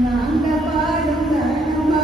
நாங்க பாடும் கணமா